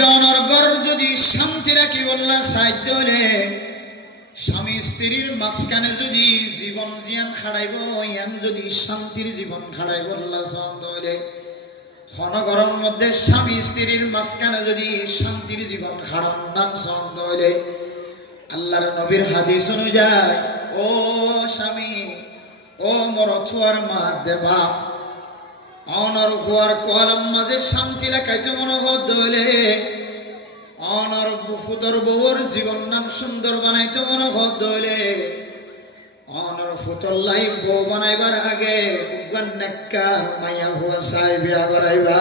দনর গর্ব যদি শান্তি রাখি বললা সাধ্য হলে স্বামী স্ত্রীর মাঝখানে যদি জীবন জিয়ান খাড়াইব ইয়ান যদি শান্তির জীবন খাড়াইব আল্লাহ ছন্দ হলে ক্ষণগরম মধ্যে স্বামী স্ত্রীর মাঝখানে যদি শান্তির জীবন খাড়ন নাম ছন্দ হলে আল্লাহর নবীর হাদিস অনুযায়ী ও স্বামী ও মরথুয়ার মা দেবা অনর ফুয়ার কলম মাঝে শান্তি লেখাইতে মনে হলে অনর ফুতর বউর জীবন নাম সুন্দর বানাইতে মনে হলে অনর ফুতর লাই বউ বানাইবার আগে নেককার মাইয়া হুয়া চাই বিয়া করাইবা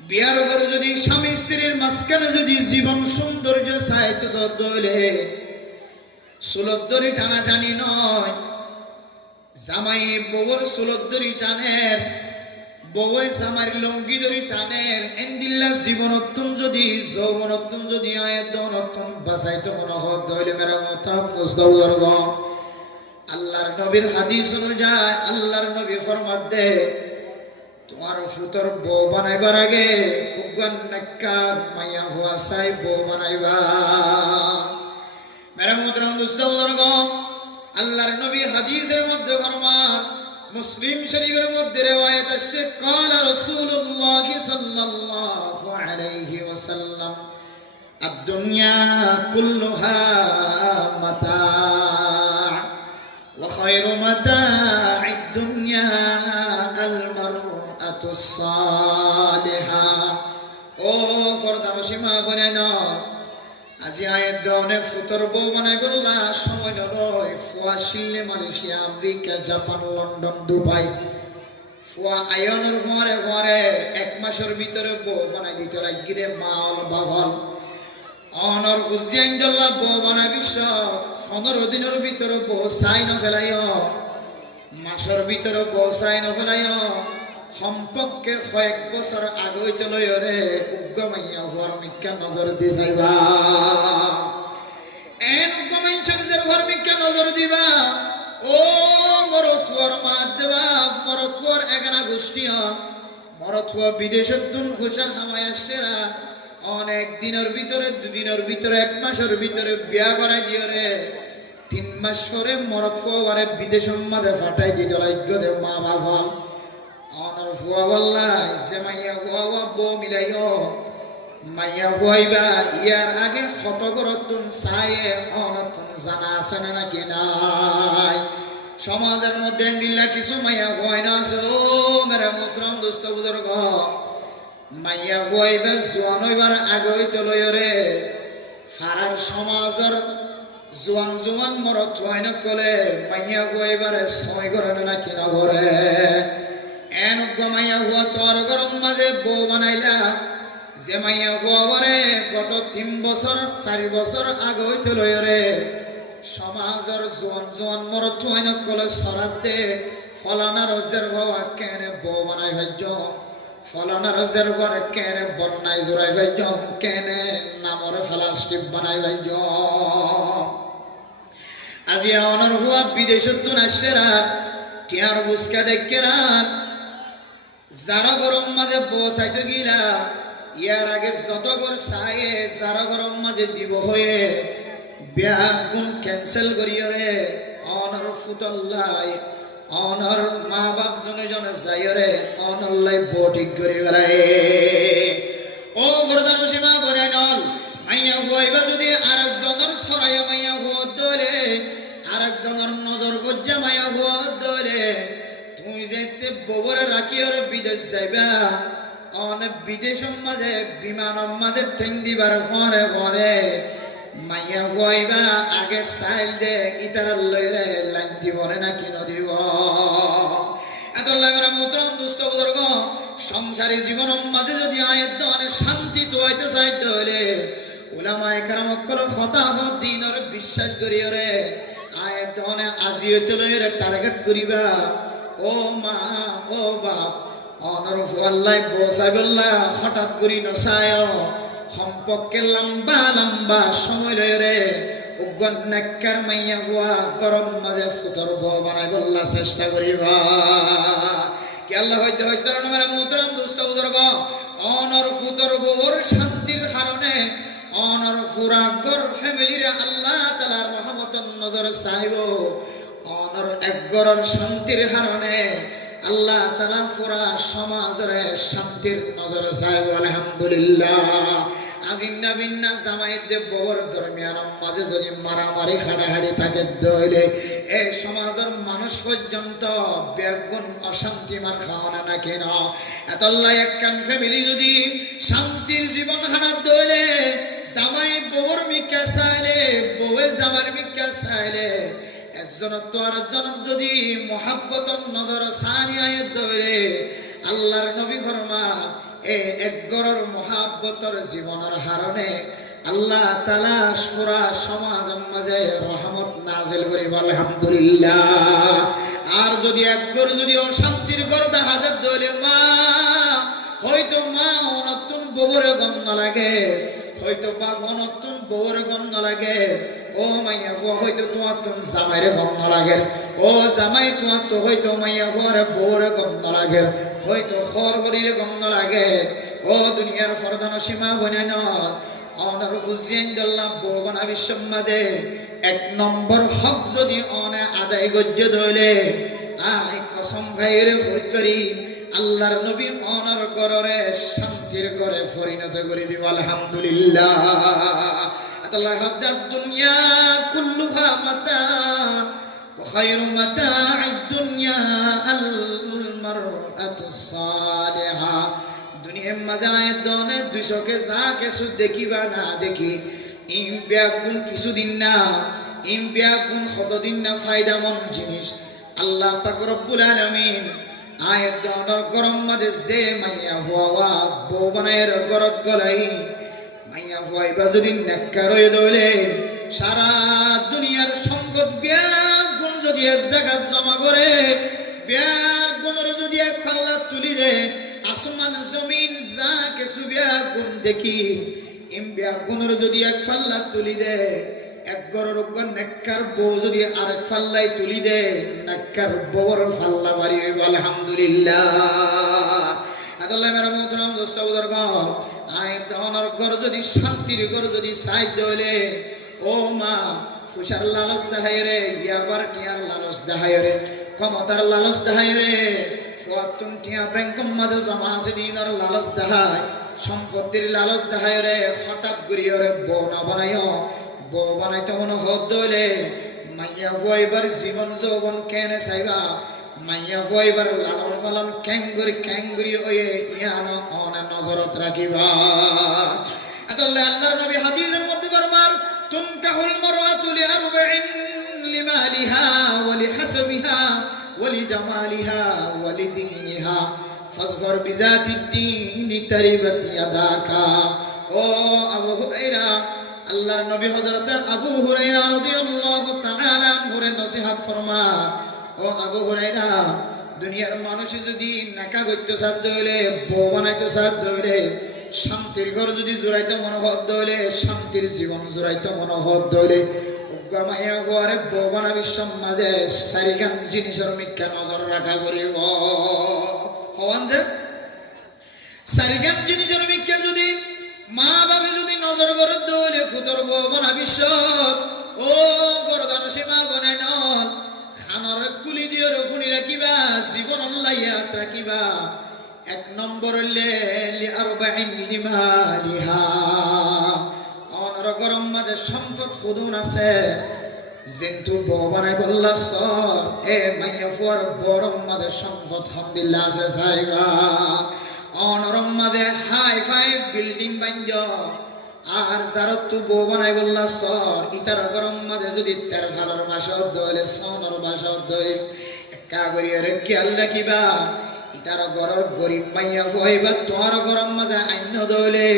বিয়ার উপর যদি স্বামী স্ত্রীর মাঝখানে যদি জীবন সৌন্দর্য চাইতে হলে চুলত দড়ি টানাটানি নয় জামাই বউর চুলত দড়ি টানের বউয়ে জামার লঙ্গি দড়ি টানের এন্দিল্লা জীবনত্তম যদি যৌবনত্তম যদি দনত্তম বাঁচাইতে মনে হইলে মেরা মোহতারাম মুস্তাফিজুর আল্লাহর নবীর হাদিস অনুযায়ী আল্লাহর নবী ফরমান দে তোমার ফুতর বউ বানাইবার আগে উগান নেককার মাইয়া হুয়া চাই বউ বানাইবা মেরা মোহতারাম মুস্তাফিজুর আল্লাহর নবী হাদিসের মধ্যে ফরমান মুসলিম শরীফের মধ্যে রওয়ায়াত আছে قال رسول الله صلى الله عليه وسلم الدنيا كلها متاع وخير متاع الدنيا المرأة الصالحة ও ফরদা মুসলিমা বনেনা আজি আয়ের দনে ফুতর বউ বানাই বললা সময় নয় ফুয়া শিল্লে Malaysia America Japan London Dubai ফুয়া আয়নের ফরে ফরে এক মাসের ভিতরে বউ বানাই দিতে লাগিরে মাল বাবল অনর ফুজিয়াইন দল্লা বউ বানাই বিশ্ব 15 দিনের ভিতরে বউ সাইন ফেলাইও মাসের ভিতরে বউ সাইন ফেলাইও সম্পর্কে কয়েক বছর আগে চলে রে উগ্গমাইয়া হওয়ার মিক্কা নজর দিয়ে যাইবা এন উগ্গমাইনছেন যে হওয়ার মিক্কা নজর দিবা ও মরথুয়ার মা দেবা মরথুয়ার এগানা গোষ্ঠী মরথুয়া বিদেশের দুন খুশা হামায়া সেরা অনেক দিনের ভিতরে দুদিনের ভিতরে এক মাসের ভিতরে বিয়া করাই দিও রে 3 মাস পরে মরথুয়া বিদেশের মাঝে ফাটাই দিত লাগ্য দে মা বাবা অনর ফুয়া বললাই যে মাইয়া ফুয়া বউ মিলাইও মাইয়া ফুয়াইবা ইয়ার আগে কত করতুন চায়ে অনতুন জানা আছে নাকি নাই সমাজের মধ্যে দিল্লা কিছু মাইয়া ফুয়াই না আছে ও মেরা মোহতারাম দোস্ত বুজুর্গ মাইয়া ফুয়াইবা জোয়ান হইবার আগে হইতে লই রে ফারার সমাজের জোয়ান জোয়ান মরত হয় না কলে মাইয়া ফুয়াইবারে ছয় করে নাকি না করে এন মাইয়া হুয়া তোর গরম মাঝে বউ বানাইলা যে মাইয়া হুয়া গত 3 বছর 4 বছর আগে হইতে লই রে সমাজের জোয়ান জোয়ান মরত হয় না কলে সরাতে ফলানা রজের হওয়া কেন বউ বানাই ভাজ্য ফলানা রজের হওয়ার কেন বন্যায় জোড়াই ভাজ্য কেন নামর ফেলাস্টিপ বানাই ভাজ্য আজি অনর হুয়া বিদেশত তো নাসেরা টিয়ার বুসকা দেখেরা যারা গরম মাঝে বসাইতে গিলা ইয়ার আগে যত গর চায়ে যারা গরম মাঝে দিব হয়ে বিয়া গুণ ক্যান্সেল করিও রে অনর ফুতল্লাই অনর মা বাপ দুজনে যাই রে অনল্লাই বটিক করি বেড়ায় ও প্রধান সীমা বলে নল মাইয়া হইবা যদি আরেকজনের সরাইয়া মাইয়া হওয়া দলে আরেকজনের নজর গজ্জা মাইয়া হওয়া দলে তুমি যেতে ববরে রাখিও বিদেশ যাইবা অনেক বিদেশের মাঝে বিমানের মাঝে ঠেং দিবার ফরে ফরে মাইয়া হইবা আগে সাইল দে ইতার লইরে লাইন দিব নাকি নদিব এত মেরা মোহতারাম দোস্ত বুজুর্গ সংসারী জীবনের মাঝে যদি আয়ের দনে শান্তি তো হইতে চাইতে হলে উলামায়ে কেরাম কল ফতাহ দ্বীনের বিশ্বাস করিও রে আয়ের দনে আজি হইতে লইরে টার্গেট করিবা ও মা ও বাপ অনর আল্লাহ বসাই বললা হঠাৎ করি নসায় সম্পর্কে লম্বা লম্বা সময় লয় রে উগ্গন নেককার মাইয়া হুয়া গরম মাঝে ফুতর বউ বানাই বললা চেষ্টা করিবা কি আল্লাহ হইতে হইতে মেরা মোহতারাম দোস্ত বুজুর্গ অনর ফ্যামিলিরে আল্লাহ তাআলার রহমতের নজর চাইব অনর এক গড়র শান্তির কারণে আল্লাহ তাআলা পুরা সমাজের শান্তির নজর চাইব আলহামদুলিল্লাহ আজিন্না বিন্না জামাইতে ববর দরমিয়ান মাঝে যদি মারামারি হাড়াহাড়ি থাকে দইলে এই সমাজের মানুষ পর্যন্ত বেগুন অশান্তি মার খাওয়ানো না কেন এতল্লাই একখান ফ্যামিলি যদি শান্তির জীবন হারাত দইলে জামাই ববর মিকা চাইলে বউয়ে জামার মিকা চাইলে একজন তো আরেকজন যদি মোহাব্বতর নজর সানি আয়াত দইলে আল্লাহর নবী ফরমান এক গড়র মোহাব্বতর জীবনের হারণে আল্লাহ তাআলা পুরা সমাজের মাঝে রহমত নাজিল করিব আলহামদুলিল্লাহ আর যদি এক গড় যদি অশান্তির গড় দেখা যায় দইলে মা হয়তো মা অনতুন বউরে গন্ধ লাগে হয়তো বাপ অনতুন বউরে গন্ধ লাগে ও মাইয়া ফুয়া হয়তো তোমার তুম জামাইরে গন্ধ লাগে ও জামাই তোমার তো হয়তো মাইয়া ফুয়ারে বউরে গন্ধ লাগে হয়তো খর হরিরে গন্ধ লাগে ও দুনিয়ার ফরদান সীমা বনে নয় অনার হুসেন দল্লা বউ বানা বিশ্বমাদে এক নম্বর হক যদি অনে আদায় গজ্য ধইলে আই কসম খাইরে হই করি আল্লাহর নবী অনার গড়রে শান্তির গড়ে পরিণত করে দিব আলহামদুলিল্লাহ আল্লাহ হাদাত দুনিয়া কুল্লুহা মাতা ওয়া খায়রু মাতা'আদ দুনিয়া আল মারআতু সালিহা দুনিয়ার মাঝে দনে দুশোকে যা কিছু দেখিবা না দেখি ইম ব্যাগুন কিছুদিন না ইম ব্যাগুন কতদিন না ফায়দামন জিনিস আল্লাহ পাক রব্বুল আলামিন আয়াত দনের গরম মাঝে যে মাইয়া হওয়া বউ বানায়ের গরত গলাই মাইয়া হওয়াইবা যদি নেককার হয়ে দইলে সারা দুনিয়ার সম্পদ ব্যাগুন যদি এক জায়গায় জমা করে ব্যাগুনের যদি এক পাল্লা তুলি দে আসমান জমিন যা কিছু ব্যাগুন দেখি ইম ব্যাগুনের যদি এক পাল্লা তুলি দে এক গড়ের উপর নেককার বউ যদি আরেক পাল্লাই তুলি দে নেককার বউর পাল্লা বাড়ি হইব আলহামদুলিল্লাহ আল্লাহ মেরা মোহতরম দোস্ত বুজুর্গ আই দহনের ঘর যদি শান্তির ঘর যদি সাইড হইলে ও মা ফুসার লালচ দেখায় রে ইয়াবার টিয়ার লালচ দেখায় রে ক্ষমতার লালচ দেখায় রে ফুয়াতুন টিয়া ব্যাংকম মাঝে জমা আছে দিনের লালচ দেখায় সম্পত্তির লালচ দেখায় রে হঠাৎ ঘুরিয়ে রে বউ না বানাইও বউ বানাইতে মনে হত দইলে মাইয়া বইবার জীবন যৌবন কেনে চাইবা মাইয়া বইবার লালন পালন ক্যাঙ্গুরি হয়ে ইয়ান অনে নজরত রাখিবা আল্লাহ আল্লাহর নবী হাদিসের মধ্যে ফরমান তুনকাহুল মারওয়াতু লিআরবাইন লিমালিহা ওয়া লিহাসাবিহা ওয়া লিজামালিহা ওয়া লিদীনিহা ফাজফর বিজাতিদ দীনি তারিবাত ইয়াদাকা ও আবু হুরায়রা আল্লাহর নবী হযরত আবু হুরায়রা রাদিয়াল্লাহু তাআলা আনহুর নসিহত ফরমান ও আবু হুরায়রা দুনিয়ার মানুষ যদি নাকা করতে সাধ্য হইলে বউ বানাইতে সাধ্য হইলে শান্তির ঘর যদি জোড়াইতে মনোহত হইলে শান্তির জীবন জোড়াইতে মনোহত হইলে মাইয়া ঘরে বউ বানাবি সমাজে চারিখান জিনিসের মিথ্যা নজর রাখা করিব হওয়ান যে চারিখান জিনিসের মিথ্যা যদি মা বাবা যদি নজর করে দইলে ফুতর বউ বানাবি ও ফরদান সীমা বনাই নন খানর কুলি দিয়ে রফুনি রাখিবা জীবন লাইয়াত রাখিবা এক নম্বর লিআরবাইন লিমালিহা অনর গরম মাঝে সম্পদ খুদুন আছে যেন্তু বউ বানাই বললা সর এ মাইয়া ফুয়ার বরম মাঝে সম্পদ হামদুলিল্লাহ আছে চাইবা অনরম মাঝে হাই ফাই বিল্ডিং বান্ধ আর যার তু বউ বানাই বললা সর ইতার গরম মাঝে যদি তের ভালোর মাসত দইলে সনর মাসত দইলে একা করিয়ে খেয়াল রাখিবা ইতার গরর গরিব মাইয়া হইবা তোমার গরম মাঝে আইন দইলে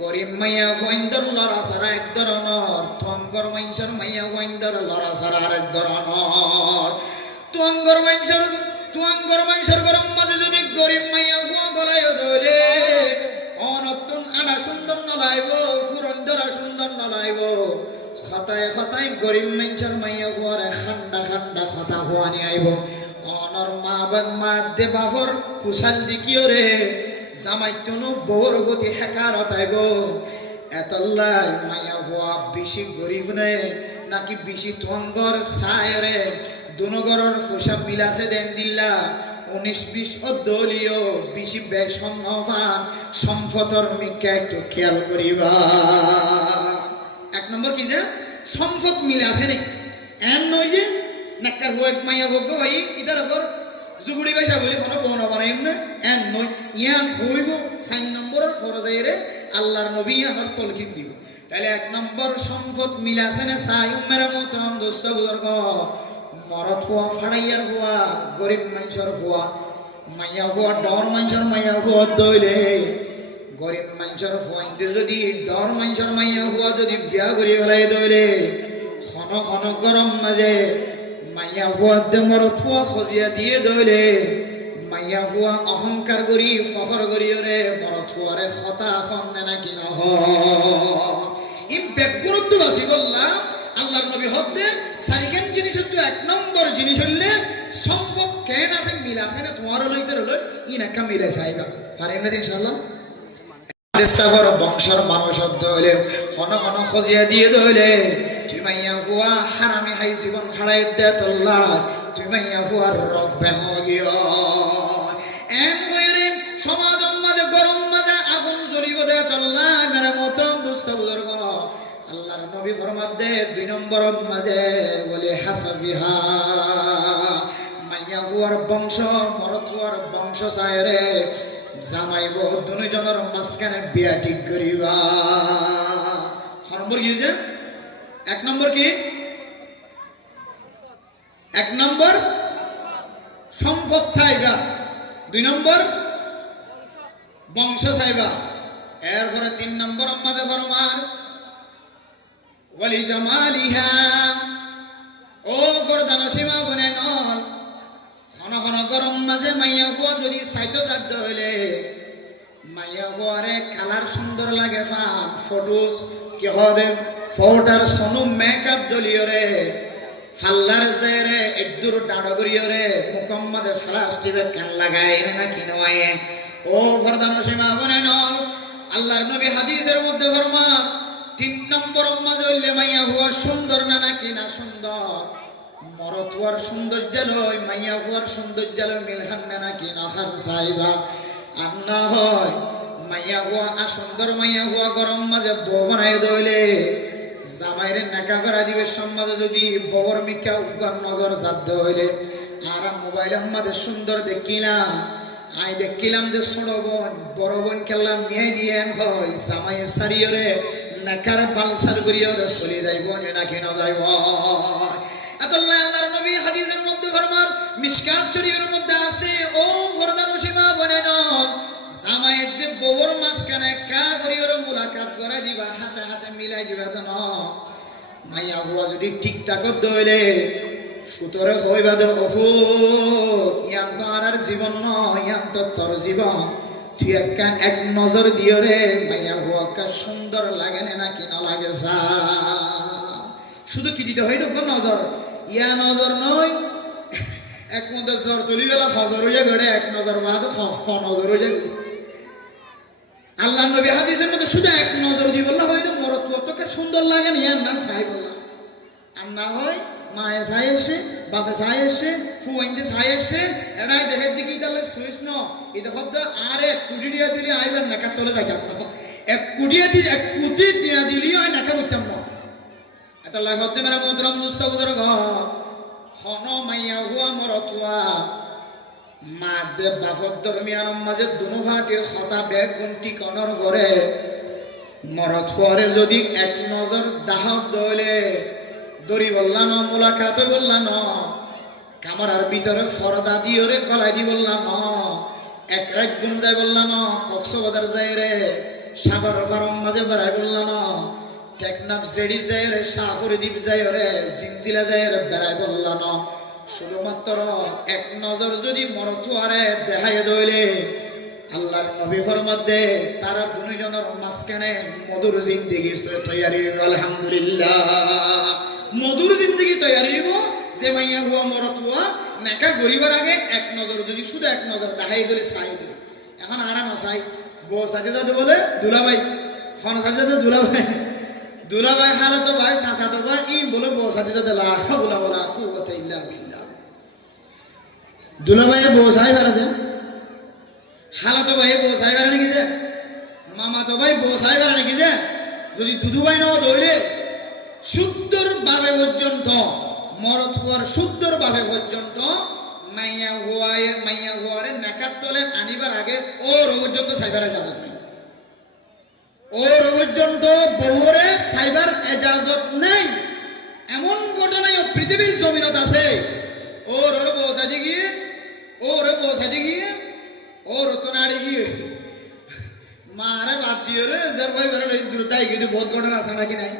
গরিব মাইয়া হইন্দর লড়া সারা এক ধরনের তোমার মাইনসর মাইয়া হইন্দর লড়া সারা আরেক ধরনের তোমার মাইনসর গরম মাঝে যদি গরিব মাইয়া ফুয়া গলায় দইলে অনতুন আড়া সুন্দর নলাইব ফুরন্দরা সুন্দর নলাইব খতায় খতায় গরিব মাইনসর মাইয়া ফুয়ারে খান্ডা খান্ডা খতা হওয়ানি আইব অনর মা দে বাবর কুশাল দিকিও রে জামাইতনো বউর প্রতি হেকারত আইব এতল্লাই মাইয়া হওয়া বেশি গরিব নে নাকি বেশি তঙ্গর সায়রে দুনগরের পোশাক মিলাছে দেন দিল্লা 19-20 দলীয় বেশি বেসম্মান সম্পদর মিকে একটু খেয়াল করিবা। এক নম্বর কি যে সম্পদ মিলে আছে নাকি এন নয় যে নাক্কার হোক মাইয়া হোক ভাই ইদার ওর জুগুড়ি পয়সা বলি কোনো বনা বানাইম না এন নয় ইয়ান হইব 4 নম্বরের ফরজাইরে আল্লাহর নবী আমার তলকিন দিব। তাহলে 1 নম্বর সম্পদ মিলে আছে না সাই উম্মের মোহতরম দোস্ত বুজুর্গ মরদ হওয়া ফাড়াইয়ার হওয়া গরিব মানুষের হওয়া মাইয়া হওয়া ডর মানুষের মাইয়া হওয়া দইলে গরিব মানুষের হওয়াইতে যদি ডর মানুষের মাইয়া হওয়া যদি বিয়া করি ফেলাই দইলে ঘন ঘন গরম মাঝে মাইয়া হওয়া দে মরদ হওয়া খজিয়া দিয়ে দইলে মাইয়া হওয়া অহংকার করি ফখর করি রে মরদ হওয়ারে খতা খন নাকি নহ ই বেগুরুত্ব বাসি বললাম আল্লাহর নবী হতে সারিখান জিনিস তো 1 নম্বর জিনিস হইলে সম্পদ কেন আছে মিল আছে না তোমার লইতে রইল ই নাকা মিলে চাইবা পারেন না ইনশাআল্লাহ। দেশাগর বংশের মানুষ হইলে ঘন ঘন খজিয়া দিয়ে দইলে তুই মাইয়া হুয়া হারামি হাই জীবন খাড়াই দে তোল্লা তুই মাইয়া হুয়ার রব্বে হগিও এম হইরে সমাজ মাঝে গরম মাঝে আগুন জ্বলিব দে তোল্লা মেরে মতম দুস্থ বুজুর্গ আল্লাহর নবী ফরমাত দে 2 নম্বর মাঝে বলে হাসাবিহা মাইয়া হুয়ার বংশ মরদ হুয়ার বংশ সায়রে জামাইব দুজনের মাঝখানে বিয়া ঠিক করিবা। নম্বর কি হয়েছে 1 নম্বর কি 1 নম্বর সম্পদ চাইবা 2 নম্বর বংশ চাইবা এরপরে 3 নম্বর আমাদের ফরমান ওয়ালি জামালিহা ও ফরদানা সীমা বনে নল ঘন ঘন গরম মাঝে মাইয়া হওয়া যদি সাইতো যাত হইলে মাইয়া হওয়ারে কালার সুন্দর লাগে ফান ফটোস কি হবে ফটোর সনু মেকআপ ডলিয়রে ফাল্লার জেরে একদুর ডাড় করিয়রে মুকম্মদে ফ্লাশ টিপে কেন লাগায় না কি নয় ও ফরদানা সীমা বনে নল আল্লাহর নবী হাদিসের মধ্যে ফরমান 3 নম্বর মাঝে হইলে মাইয়া হওয়া সুন্দর না নাকি না সুন্দর মরদ হওয়ার সৌন্দর্য লয় মাইয়া হওয়ার সৌন্দর্য লয় মিলহান না নাকি নখান সাইবা আর না হয় মাইয়া হওয়া আর সুন্দর মাইয়া হওয়া গরম মাঝে বউ বানাই দইলে জামাইরে নাকা করা দিবে সমাজে যদি বউর মিকা উগার নজর জাত হইলে আর মোবাইলের মাঝে সুন্দর দেখিলাম আই দেখিলাম যে ছোট বোন বড় বোন খেললাম মেয়ে দিয়ে হয় জামাইয়ের সারিয়রে নাকার বালসার করিয়রে চলে যাইব নাকি না যাইব। আল্লাহ আল্লাহর নবী হাদিসের মধ্যে ফরমান মিশকাত শরীফের মধ্যে আছে ও ফরদানু সীমা বনে নন জামাইয়ের দে বউর মাঝখানে কা করিয়রে মুলাকাত করে দিবা হাতে হাতে মিলাই দিবা তো ন মাইয়া হুয়া যদি ঠিকঠাক দইলে ফুতরে হইবা দে অফুত ইয়ান তো আর জীবন নয় ইয়ান তো তোর জীবন তুই এক নজর দিও রে মাইয়া হুয়াকা সুন্দর লাগে নাকি না লাগে যা শুধু কি দিতে হয় তো নজর ইয়া নজর নয় এক মধ্যে জ্বর তুলি গেল হজর হইয়া ঘরে 1 নজর বাদ নজর হয়ে যায়। আল্লাহ নবী হাদিসের মধ্যে শুধু 1 নজর দিয়ে বললে হয়তো মরদ তোকে সুন্দর লাগে না ইয়ার না চাই বললাম আর না হয় মায়ে চাই এসে বাপে চাই এসে ফুয়াইতে চাই এসে এটাই দেখের দিকে তাহলে সুইস ন এই দেখো আর 1 কোটি দিয়া দিলে আইবেন নাকা তলে যাইতাম 1 কোটি দিয়ে 1 কোটি দিয়া দিলি হয় নাকা করতাম না এটা লাই হতে মেরা মোহতরম দোস্ত বুজুর্গ হন মাইয়া হুয়া মরদ হুয়া মা দে বাফত দরমিয়ান মাঝে দুনো ভাটির খতা বেগ গুনটি কনর ঘরে মরদ হুয়ারে যদি 1 নজর দাহত দইলে দড়ি বললাম মোলাকাত বললাম কামরার ভিতরে ফরদা দিওরে গলায় দি বললাম 1 রাত গুম যাই বললাম কক্সবাজার যাই রে সাগর ফারম মাঝে বেড়াই বললাম টেকনাফ জেডি যায় রে শাহপুরি দ্বীপ যায় রে জিনজিলা যায় রে বেড়াই বললাম শুধুমাত্র 1 নজর যদি মরদ হুয়ারে দেখাই দইলে আল্লাহর নবী ফরমাত দে তারা দুজনের মাঝখানে মধুর জিন্দেগি তৈরি আলহামদুলিল্লাহ মধুর জিন্দেগি তৈরি হইব যে মাইয়া হুয়া মরদ হুয়া নেকা গরিবার আগে 1 নজর যদি শুধু 1 নজর দেখাই দিলে চাই দিল এখন আর না চাই বউ সাথে সাথে বলে দুলাভাই খনসাজে দুলাভাই হালাতো ভাই চাচাতো ভাই ই বলে বসাতে যাতে লা হাওলা ওয়ালা কুওয়াতা ইল্লা বিল্লাহ। দুলাভাই বসাই পারে হালাতো ভাই বসাই পারে নাকি যে মামাতো ভাই বসাই পারে নাকি যে যদি দুধু ভাই নাও ধরলে শুদ্ধর ভাবে পর্যন্ত মরত হওয়ার শুদ্ধর ভাবে পর্যন্ত মাইয়া হওয়ারে নাকার তলে আনিবার আগে ওর পর্যন্ত সাইবারের ইজাজত নেই, ওর পর্যন্ত বহুরে সাইবার এজাজত নেই। এমন ঘটনায় পৃথিবীর জমিনত আছে। ওর পৌঁছাতে গিয়ে ওর তো নাড়ি গিয়ে মারে বাদ দিয়ে রে যার ভাই বেরো তাই কিন্তু বহুত ঘটনা আছে নাকি নাই।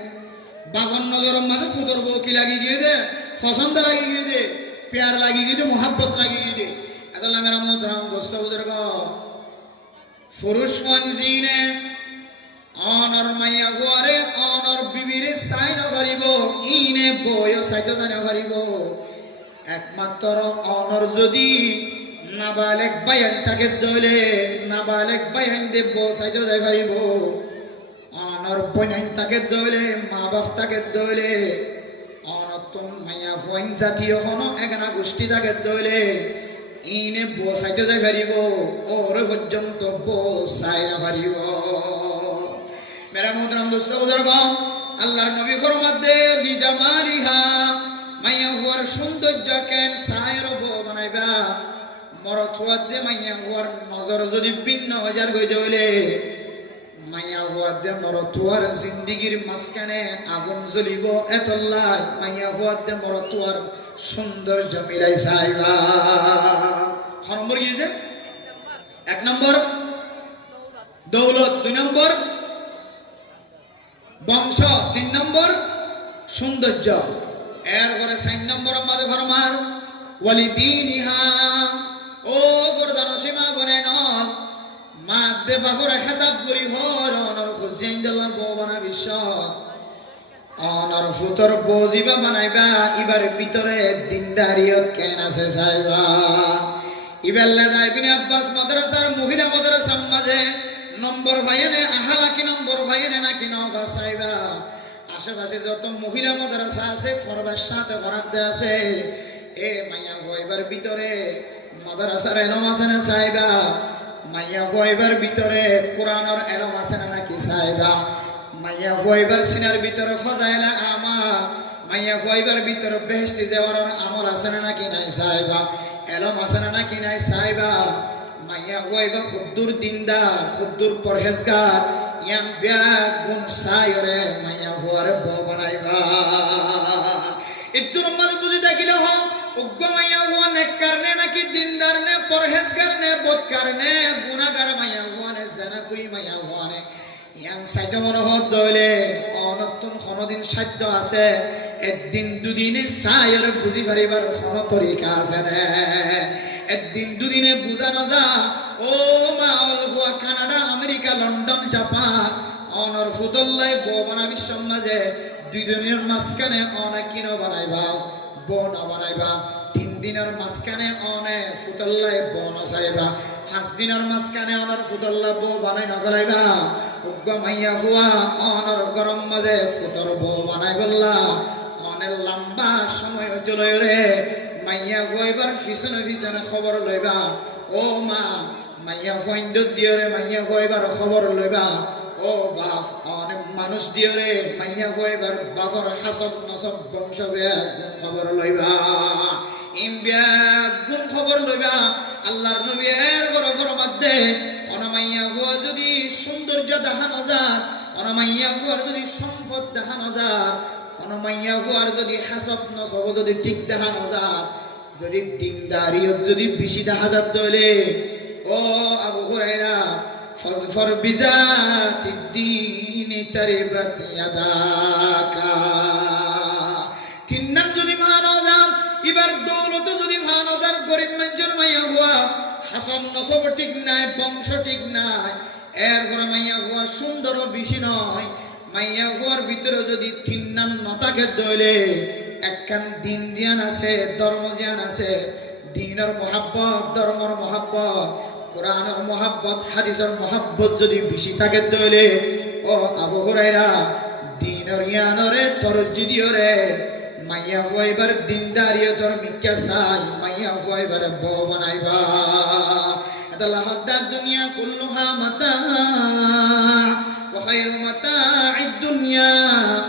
বাবার নজর মাঝে ফুতর বউ কি লাগিয়ে গিয়ে দে, পছন্দ লাগিয়ে গিয়ে দে, প্যার লাগিয়ে গিয়ে দে, মোহাব্বত লাগিয়ে গিয়ে দে। এতলা মেরা মোহতরাম দোস্ত বুজুর্গ পুরুষ মনজিনে অনর মাইয়া হুয়ারে অনর বিবিরে চাই নপারিব, ইনে বইও চাইতে জানিব পারিব। একমাত্র অনর যদি নাবালেক বাইন তাকে দইলে নাবালেক বাইন দেব চাইতে যাই পারিব। অনর বইনাইন তাকে দইলে মা বাপ তাকে দইলে অনতন মাইয়া বইন জাতীয় হন একানা গোষ্ঠী তাকে দইলে ইনে বসাইতে যাই পারিব, ওর পর্যন্ত বসাই না পারিব। মেরা মোহতরম দোস্ত বুজুর্গ আল্লাহর নবী ফরমাত দে লিজামালিহা মাইয়া হুয়ার সৌন্দর্য কেন সায়ের বউ বানাইবা। মরত হওয়ার দে মাইয়া হুয়ার নজর যদি ভিন্ন হাজার গইতে হইলে মাইয়া হুয়ার দে মরত হওয়ার জিন্দিগির মাঝখানে আগুন জ্বলিব এতল্লাই মাইয়া হুয়ার দে মরত হওয়ার সৌন্দর্য মিলাই চাইবা। ছ নম্বর গিয়েছে, 1 নম্বর দৌলত, 2 নম্বর বংশ, 3 নম্বর সৌন্দর্য। এরপরে 4 নম্বর মাঝে ফরমার ওয়ালিদিনিহা ও প্রধান সীমা বনে নল মাদে বাবুরে খেতাব করি হর অনর ফুজিন দিল্লা বউ বানা বিশ্ব অনর ফুতর বজিবা বানাইবা। এবার ভিতরে দিনদারিয়ত কেন আছে চাইবা। ইবেল্লা দাইবিনে আব্বাস মাদ্রাসার মহিলা মাদ্রাসার মাঝে নম্বর ভাইয়েনে আহালা কি নম্বর ভাইয়েনে নাকি নবা চাইবা। আশেপাশে যত মহিলা মাদ্রাসা আছে ফরদার সাথে বরাদ্দে আছে এ মাইয়া ভয়বার ভিতরে মাদ্রাসার এলম আছে না চাইবা। মাইয়া ভয়বার ভিতরে কোরআনের এলম আছে না নাকি চাইবা। মাইয়া ভয়বার সিনার ভিতরে ফজাইলা আমাল, মাইয়া ভয়বার ভিতরে বেহেশতি যাওয়ার আমল আছে না নাকি নাই চাইবা। এলম আছে না নাকি নাই চাইবা। মাইয়া ভয়বা খুদ্দুর দিনদার খুদ্দুর পরহেজগার ইয়ান ব্যাগ গুণ সায়রে মাইয়া ভুয়ারে বউ বানাইবা। ইদ্দুর মাঝে বুঝি থাকিলে হ উগ্র মাইয়া ভুয়া নেককার নে নাকি দিনদার নে পরহেজগার নে বদকার নে গুনাহগার মাইয়া ভুয়া নে জানাকুরি মাইয়া ভুয়া নে ইয়ান সাইতে মনে হত দইলে অনতুন কোনদিন সাধ্য আছে। একদিন দুদিনে সায়রে বুঝি পারিবার কোন তরিকা আছে না। একদিন দুদিনে বুঝানো যা ও মা অলফুয়া কানাডা আমেরিকা লন্ডন জাপান অনর ফুদল্লাই বউ বানা বিশ্ব মাঝে 2 দিনের মাঝখানে অনেক কিনো বানাইবা বউ না বানাইবা। 3 দিনের মাঝখানে অনে ফুদল্লাই বউ না চাইবা। 5 দিনের মাঝখানে অনর ফুদল্লা বউ বানাই না ফেলাইবা। উগ্র মাইয়া ফুয়া অনর গরম মাঝে ফুতর বউ বানাই বললা অনেক লম্বা সময় চলে রে মাইয়া ভয়বার পিছনে পিছনে খবর লইবা। ও মা মাইয়া ফইন্দ দিয়রে মাইয়া ভয়বার খবর লইবা। ও বাপ অনেক মানুষ দিয়রে মাইয়া ভয়বার বাপর হাসব নসব বংশ ব্যাগুন খবর লইবা। ব্যাগুন খবর লইবা। আল্লাহর নবী এর গরফর মধ্যে অনামাইয়া ভুয়া যদি সৌন্দর্য দেখানো যার, অনামাইয়া ভুয়ার যদি সম্পদ দেখানো যার, অনামাইয়া ভুয়ার যদি হাসব নসব যদি ঠিক দেখানো যার, যদি দিনদারিয়ত যদি বেশি দেখা যাত দলে ও আবু হুরায়রা ফজফর বিজাতিদ দ্বীন তারিবাত ইয়াদাকা। 3 নাম যদি ভানো যাও এবার দৌলত যদি ভানো যার গরিব মানুষের মাইয়া হুয়া হাসব নসব ঠিক নাই বংশ ঠিক নাই এরপরে মাইয়া হুয়া সুন্দর বেশি নয়। মাইয়া হুয়ার ভিতরে যদি 3 নাম নতাকে দইলে একখান দিন জ্ঞান আছে ধর্ম জ্ঞান আছে। দিনের মহাব্বত ধর্মর মহাব্বত কোরআনের মহাব্বত হাদিসের মহাব্বত যদি বেশি থাকে দইলে ও আবু হুরায়রা দিনের জ্ঞানরে তরজি দিওরে মাইয়া ফুয়াইবার দিনদারিয়ে তোর মিক্কা চাই মাইয়া ফুয়াইবার বউ বানাইবা এটা লাহাদ্দার দুনিয়া কুল্লুহা মাতা ওয়া খায়রু মাতা'আদ দুনিয়া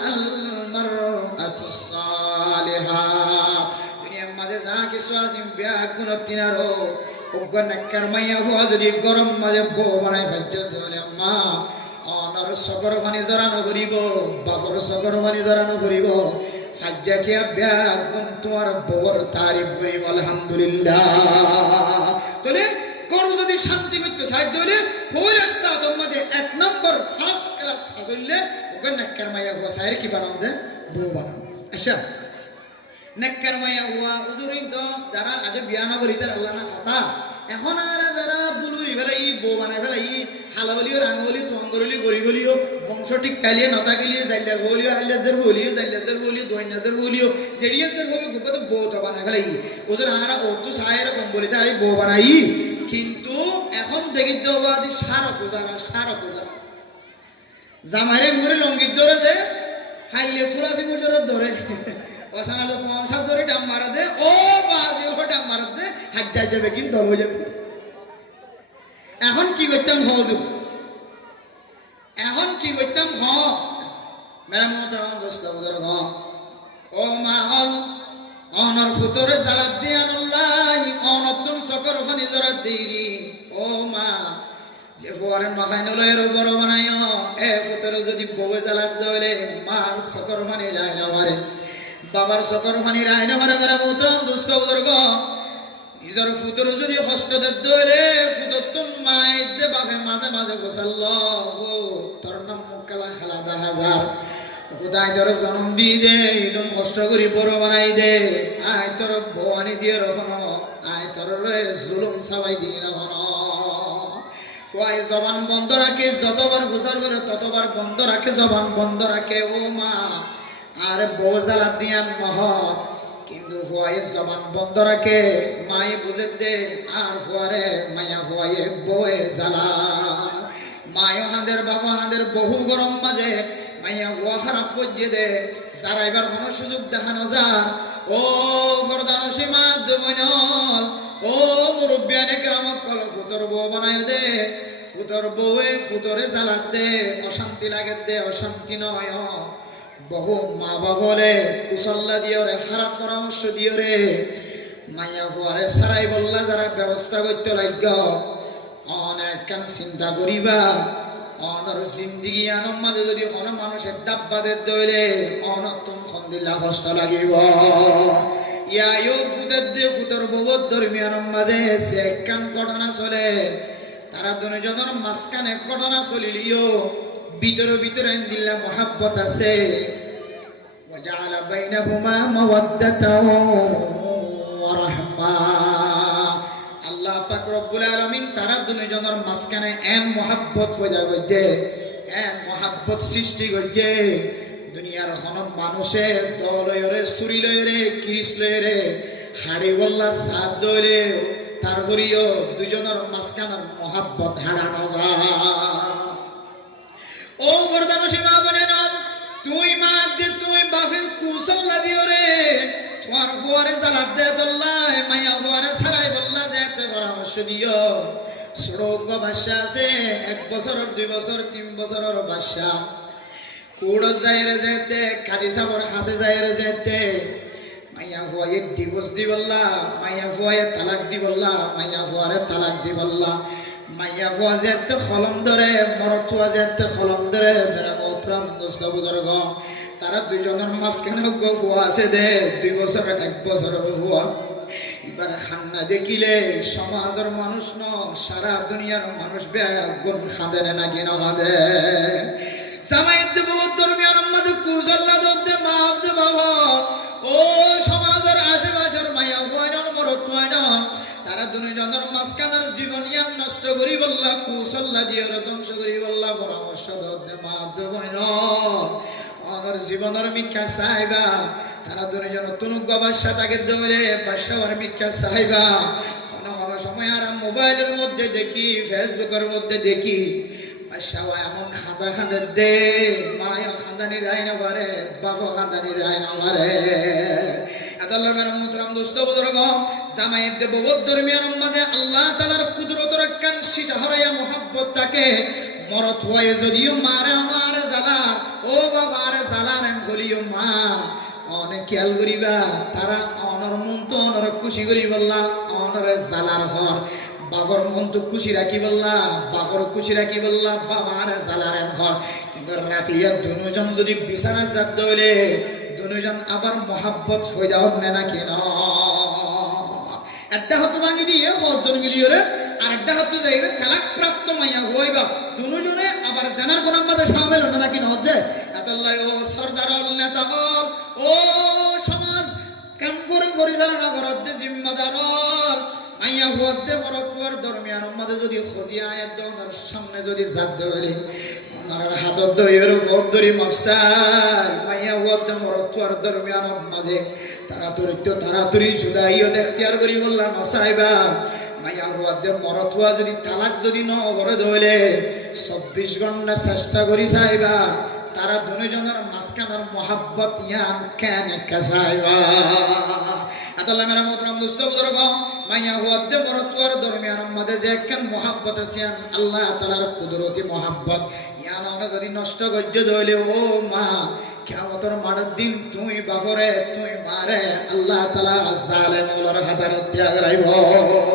আল মারআতুস সালিহা দুনিয়ার মাঝে যা কিছু আছে বিয়া গুণ তিনারো ওগন নাক্কার মাইয়া ফুয়া যদি গরম মাঝে বউ বানাই ফেলতে তাহলে মা অনর সকর পানি জড়ানো করিব বাপর সকর পানি জড়ানো করিব ফাজ্জা কিয়া বিয়া গুণ তোমার বউর তারিফ করিব আলহামদুলিল্লাহ তাহলে কর যদি শান্তি করতে চাই তাহলে ফৌলের সাদর মধ্যে এক নম্বর ফার্স্ট ক্লাস আসলে ওগন নাক্কার মাইয়া ফুয়া সাইর কি বানাও যে বউ বানাও আচ্ছা নেককার মাইয়া হুয়া উজুরি তো যারা আগে বিয়া না করি তার আল্লাহ না কথা এখন আর যারা বুলুরি ফেলাই বউ বানাই ফেলাই হালাওলিও রাঙলিও টঙ্গরলিও গরিবলিও বংশ ঠিক কালিয়ে নতা গেলিও জাইলার হলিও আল্লাজের হলিও জাইলাজের হলিও দৈনাজের হলিও জেডিয়াজের হলিও গুকত বউ তো বানাই ফেলাই ওজন আর ও তো সায়ের কম বলিতে আরে বউ বানাই কিন্তু এখন দেখি দেওবাদি সারা পূজারা জামাইরে ঘুরে লঙ্গিত ধরে দে ফাইলে সুরাসি মুজরের ধরে অসানালো পয়সা ধরে ডাম মারা দে ও বাসি ও ডাম মারা দে হাজ্জা যাবে কিন্তু দল হয়ে যাবে এখন কি করতাম হজু এখন কি করতাম হ মেরা মোহতরম দোস্ত বুজুর্গ ও মা হল অনর ফুতরে জালাত দিয়ানুল্লাহ অনতুন সকর ফানি জরাত দিরি ও মা সে ফুয়ারে মাখাইন লয়ের বড় বানাইও এ ফুতরে যদি বউয়ে জালাত দলে মার সকর ফানি রাইনা মারে বাবার সকর ফানি রাইনা মারে মেরা মোহতরম দোস্ত বুজুর্গ নিজের ফুতর যদি কষ্ট দলে ফুততুন মায়ের দে বাবে মাঝে মাঝে ফসাল্ল তোর নাম মুকালা খালাদা হাজার কোথায় তোর জন্ম দিয়ে দে এরকম কষ্ট করি বড় বানাই দে আয় তোর বয়ানি দিয়ে রখনো আয় তোর জুলুম সাবাই দিয়ে রখনো ফুয়াই জবান বন্ধ রাখে যতবার ফুসার করে ততবার বন্ধ রাখে জবান বন্ধ রাখে ও মা আর বউ জ্বালা দিয়ান নহ কিন্তু ফুয়াই জবান বন্ধ রাখে মাই বুঝে দে আর ফুয়ারে মায়া ফুয়াই বউয়ে জ্বালা মায় হাঁদের বাবা হাঁদের বহু গরম মাঝে মাইয়া ফুয়া খারাপ পর্যে দে যারা এবার কোনো সুযোগ দেখানো যার ও ফরদানো সীমা দুবনল ও মুরব্বিয়ানে কেরামত কল ফুতর বউ বানায় দে ফুতর বউয়ে ফুতরে জ্বালাত দে অশান্তি লাগে দে অশান্তি নয় বহু মা বাবলে কুশল্লা দিও রে খারাপ পরামর্শ দিও রে মাইয়া ফুয়ারে সারাই বললা যারা ব্যবস্থা করতে লাগ অনেক কেন চিন্তা করিবা অনর জিন্দিগি আনম মাঝে যদি কোনো মানুষের দাব্বাদের দইলে অনতুন খন্দিল্লা কষ্ট লাগিব ইয়ায়ো ফুতের দে ফুতর ববর দরমিয়ানম মাঝে যে একখান ঘটনা চলে তারা দুজনের মাঝখানে ঘটনা চলিলিও ভিতরে দিল্লা মহাব্বত আছে وجعل بينهما مودة ورحمة আল্লাহ পাক রব্বুল আলামিন তারা দুজনের মাঝখানে এন মহাব্বত পয়দা করতে এন মহাব্বত সৃষ্টি করতে দুনিয়ার কোন মানুষে দল লয়রে চুরি লয়রে কিরিস লয়রে হাড়ি বল্লা সাদ দইলে তারপরেও দুজনের মাঝখানের মহাব্বত হারানো যায় ও ফরদানো সীমা বলেন তুই মা দে তুই বাফের কুসল্লা দিও রে তোমার ফুয়ারে জালাত দে দল্লাই মাইয়া ফুয়ারে সারাই বললা যেতে পরামর্শ দিও ছোট বাচ্চা আছে 1 বছর 2 বছর 3 বছরের বাচ্চা কুড়ো যাইরে যেতে কাজী সাবর হাসে যাইরে যেতে মাইয়া ফুয়ায়ে ডিভোর্স দি বললা মাইয়া ফুয়ায়ে তালাক দি বললা মাইয়া ফুয়ারে তালাক দি বললা মাইয়া ফুয়া যেতে খলম ধরে মরত ফুয়া যেতে খলম ধরে মেরা মোহতরম দোস্ত বুজুর্গ তারা দুজনের মাঝখানে ফুয়া আছে দে 2 বছর 1 বছরের ফুয়া এবার খান্না দেখিলে সমাজের মানুষ ন সারা দুনিয়ার মানুষ বেগুন খাঁদে না কিনা খাঁদে জামাইতে বহুত দরমিয়ার মধ্যে কুজল্লা দতে মা দে বাবা ও সমাজের আশেপাশের মায়া হয়ন মরত হয়ন তারা দুজনের মাঝখানের জীবন ইয়ান নষ্ট করি বললা কুজল্লা দিয়ে ধ্বংস করি বললা পরামর্শ দতে মা দে হয়ন আমার জীবনের মিথ্যা চাইবা তারা দুজন তুনুক বাদশা তাকে ধরে বাদশার মিথ্যা চাইবা কোন সময় আর মোবাইলের মধ্যে দেখি ফেসবুকের মধ্যে দেখি আশাওয়া এমন খাঁদা খাঁদে দে মায়া খাঁদানি রাইনা পারে বাবা খাঁদানি রাইনা পারে আদাল্লাহ মেরা মুহতারাম দোস্ত বুজুর্গ জামাইয়ের দেব ধর্মীয় মধ্যে আল্লাহ তাআলার কুদরত রাখান শিশা হরায়া মুহাব্বত তাকে মরত হয়ে যদিও মারে আমার জালা ও বাবারে জালারেন বলিও মা অনেক খেয়াল করিবা তারা অনর মন তো অনর খুশি করি বললা অনরে জালার হর বাবার মন তো খুশি রাখি বললা বাবার খুশি রাখি বললা বাবার জালারেন হর কিন্তু রাতিয়া দুজন যদি বিছানা জাত দইলে দুজন আবার মহাব্বত হয়ে যাও না কেন একটা হাত ভাঙি দিয়ে পাঁচজন মিলিয়ে রে আর একটা হাত যাইবে তালাক প্রাপ্ত মাইয়া হইবা দুজনে আবার জানার কোন আমাদের সামিল হল না কেন হচ্ছে আল্লাহ ও সরদার নেতা ও সমাজ ক্যাম্পর পরিচালনা করার জিম্মাদার মাইয়া ভদ্দে মরতুয়ার দরমিয়ান আমাদের যদি খসি আয়াত দর সামনে যদি জাত ধরে ওনার হাতত ধরি এর ভদ ধরি মাফসাল মাইয়া ভদ্দে মরতুয়ার দরমিয়ান মাঝে তাড়াতাড়ি জুদাইও দেখতিয়ার করি বললা নসাইবা মাইয়া ভদ্দে মরতুয়া যদি তালাক যদি ন করে ধরে 24 ঘন্টা চেষ্টা করি চাইবা তারা দুজনের মাঝখানের মহাব্বত ইয়ান কেন কাসাইবা আল্লাহ মেরা মুহতারাম দোস্ত বুজুর্গ মাইয়া হুয়াদে মরতুয়ার দরমিয়ান মধ্যে যে কেন মহাব্বত আছেন আল্লাহ তাআলার কুদরতি মহাব্বত ইয়ান আমরা যদি নষ্ট করতে দইলে ও মা কিয়ামতের মাঠের দিন তুই বাপরে তুই মারে আল্লাহ তাআলা জালেম ওলার হাতে ত্যাগ রাইব